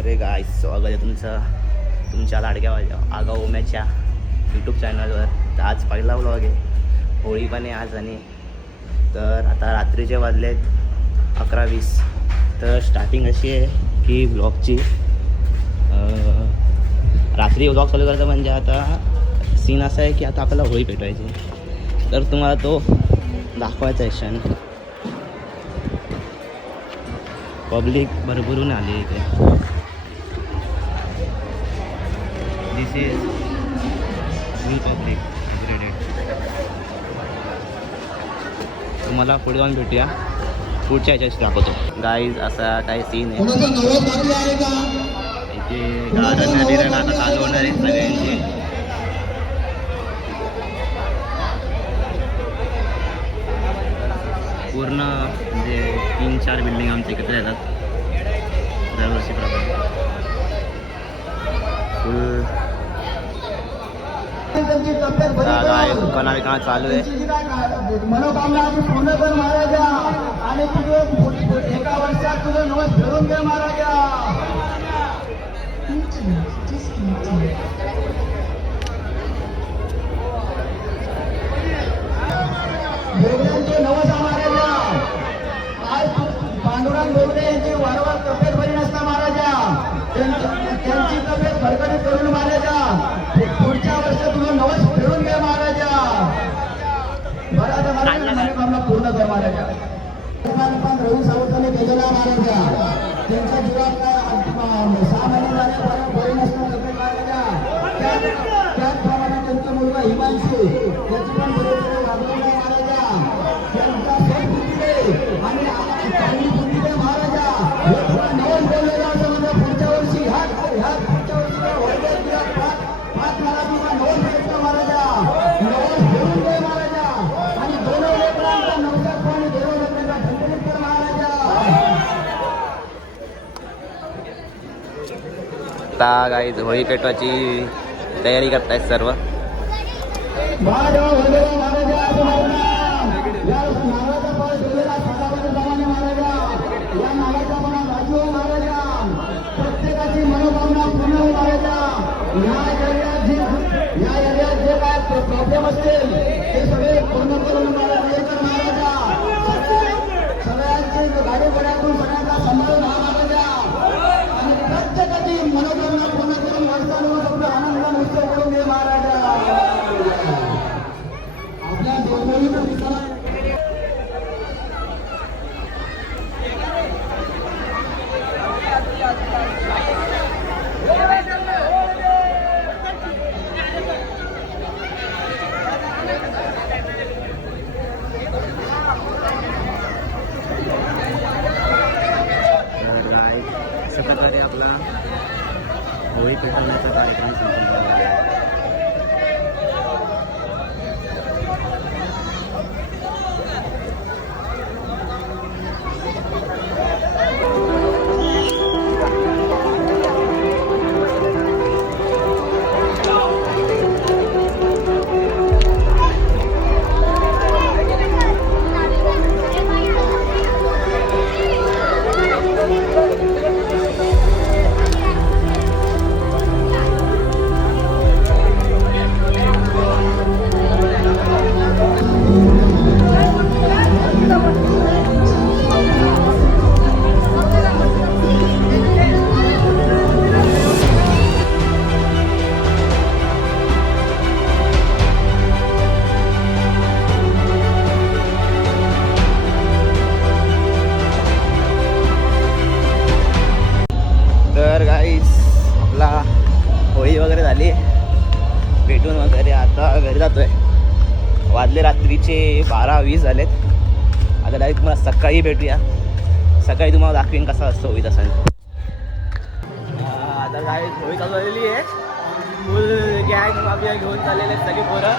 अरे गाईस, स्वागत आहे तुमच्या लाडक्या आगाऊ ओम्याच्या यूट्यूब चॅनलवर. तर आज पहिला व्लॉग आहे, होळी पण आहे आज. आणि तर आता रात्रीचे वाजलेत 11:20. तर स्टार्टिंग अशी आहे की ब्लॉगची रात्री व्लॉग चालू करायचा. म्हणजे आता सीन असा आहे की आता आपल्याला होळी पेटवायची, तर तुम्हाला तो दाखवायचा आहे क्षण. पब्लिक भरभरून आली इथे. दिस इज फुल पब्लिक ग्रेडेड. तुम्हाला पुढे जाऊन भेटूया, पुढच्या ह्याच्याशी दाखवतो. गाईज असा काही सीन आहे इथे. गार्डन नदीला आता चालू होणार आहे सगळ्यांची. पूर्ण म्हणजे 3-4 बिल्डिंग आमच्या एकत्र येतात दरवर्षीप्रमाणे. फुल दुकाना चालू आहे. मनोकामना पूर्ण कर महाराजा, आणि तुझं एका वर्षात तुझं नवस फिरून घे महाराजा. बोगद्यांचे नवस महाराजा. आज पांडुरंग बोगदे यांची वारंवार तब्येत बरी नसता महाराजा. त्यांची तब्येत भरकटीत करून महाराजा पुढच्या वर्षात तुझं नवस फिरून घे महाराजा. बरं मनोकामना पूर्ण कर महाराजा. रवी सावंतांनी केलेला महाराजा, त्यांच्या जीवात 6 महिने झाले बरी नसता तब्येत महाराजा. त्याचप्रमाणे त्यांचा मुलगा हिमांशू त्याची पण बरोबर वागवला महाराजा. त्यांचा आणि चांगली बुद्धी दे महाराजा. नवस बोललेला असं म्हणजे पुढच्या वर्षी पुढच्या वर्षी 5 मला तुझा नवस भेटतो महाराजा. नवस फिरून दे महाराजा. आणि दोन लेकरांचा नवसात पाणी देव लेकरांचा ठणठणीत कर महाराजा. आता गाईज होळी पेटवायची तयारी करतायत सर्व. प्रत्येकाची मनोकामना पूर्ण हो महाराजा. या एरियात जे काय प्रॉब्लेम असतील ते सगळे पूर्ण करून महाराजा. सगळ्यांचे गाडी गड्यातून सगळ्यांचा सांभाळून हा महाराजा. आणि प्रत्येकाची मनोकामना पूर्ण करून वर्षानुवर्ष आनंदाने उत्सव करून घे महाराजा. आपल्या दोघांच्या दिसला अशा प्रकारे आपला होळी पेटवण्याचा कार्यक्रम संपन्न झाला आहे. तर गाईस आपला होळी वगैरे झाली भेटून वगैरे. आता घरी जातोय. वाजले रात्रीचे 12:20 झालेत. आता डायरेक्ट मला सकाळी भेटूया. सकाळी तुम्हाला दाखवीन कसा असतो होळीचा सण. आता गाईस होळी चालू झालेली आहे. फुल गँग आपल्या घेऊन चाललेले आहेत सगळे पोरं.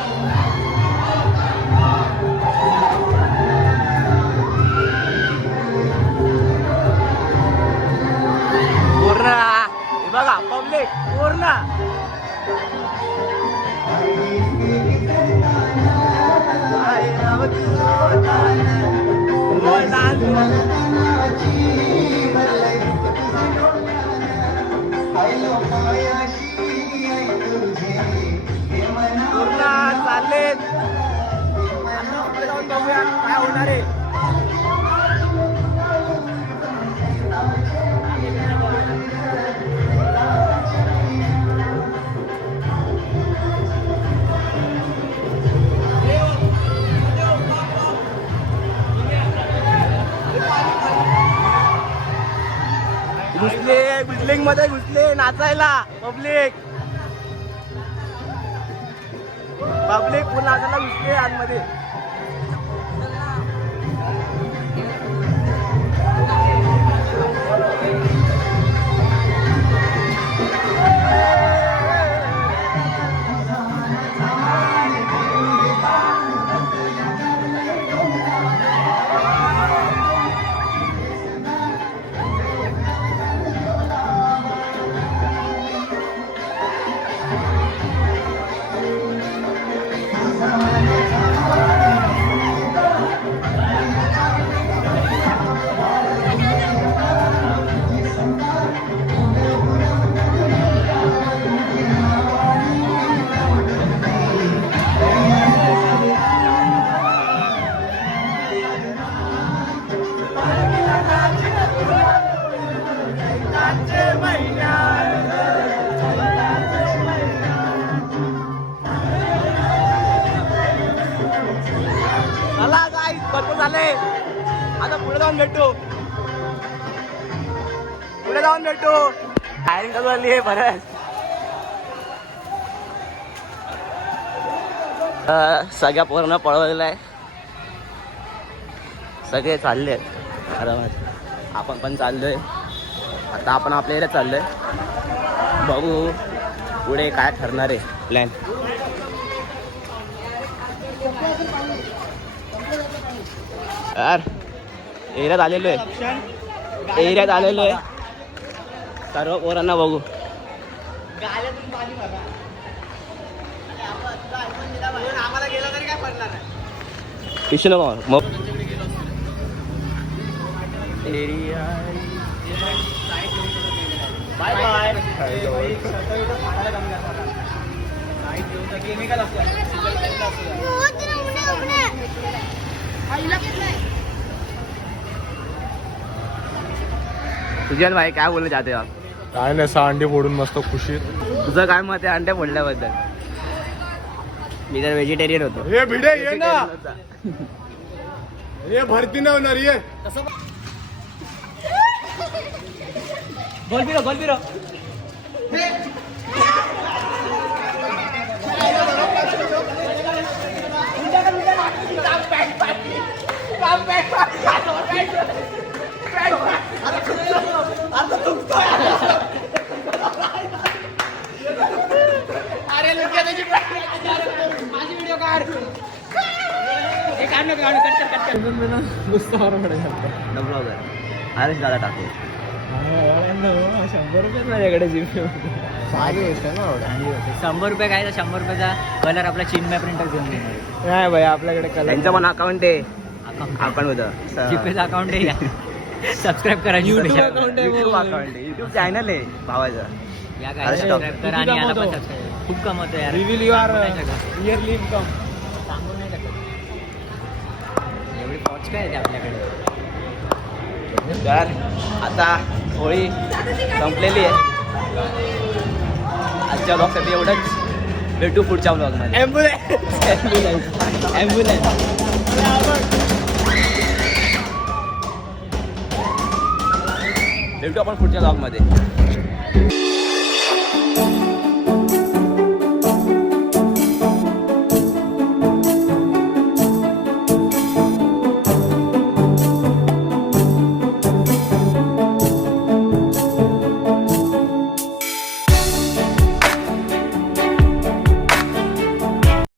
पूर्ण बघा पब्लिक पूर्ण. घुसले बिल्डिंग मध्ये घुसले नाचायला पब्लिक पूर्ण नाचायला घुसले आतमध्ये. चला काय भरपूर झाले. आता पुढे जाऊन भेटू फायरिंग चालू झाली आहे बरंच. सगळ्या पोरांना पळवलेलं आहे. सगळे चालले आहेत आरामात. आपण पण चाललोय. आता आपण आपल्या एरियात चाललोय. बघू पुढे काय ठरणार आहे प्लॅन. यार एरियात आलेलो आहे. सर्व पोरांना बघू. कृष्ण मग एरिया बाय बाय. सुजल भाई काय बोलले जाते आप? काय नाही, 6 अंडे फोडून मस्त खुशीत. तुझं काय मत आहे अंडे फोडल्याबद्दल? मी तर व्हेजिटेरियन होतो. हे भिडे ये ना, हे भरती नाही होणार. ये गोल बिरो अरे दादा टाकू 100 रुपये माझ्याकडे जीपे. 100 रुपये काय तर 100 रुपयाचा कलर आपला चिन्मय प्रिंटर घेऊन देणार. नाही भाई, आपल्याकडे कलर. त्यांचं पण अकाउंट आहे. अकाउंट होतं जीपेचं अकाउंट आहे. सबस्क्राईब करा. YouTube अकाउंट आहे. युट्यूब अकाउंट आहे. युट्यूब चॅनल आहे भावाचं. या काय अरे सबस्क्राईब करा आणि याला पण कमवतो. सबस्क्राईब. खूप कमवतो यार. रिव्हील युअर सांगू नाही शकत. Yearly income. सांगू नाही शकत. एवढी पॉच काय आहे आपल्याकडे. तर आता होळी संपलेली आहे. आजच्या ब्लॉगसाठी एवढंच. भेटू पुढच्या ब्लॉगमध्ये. भेटू आपण पुढच्या ब्लॉगमध्ये.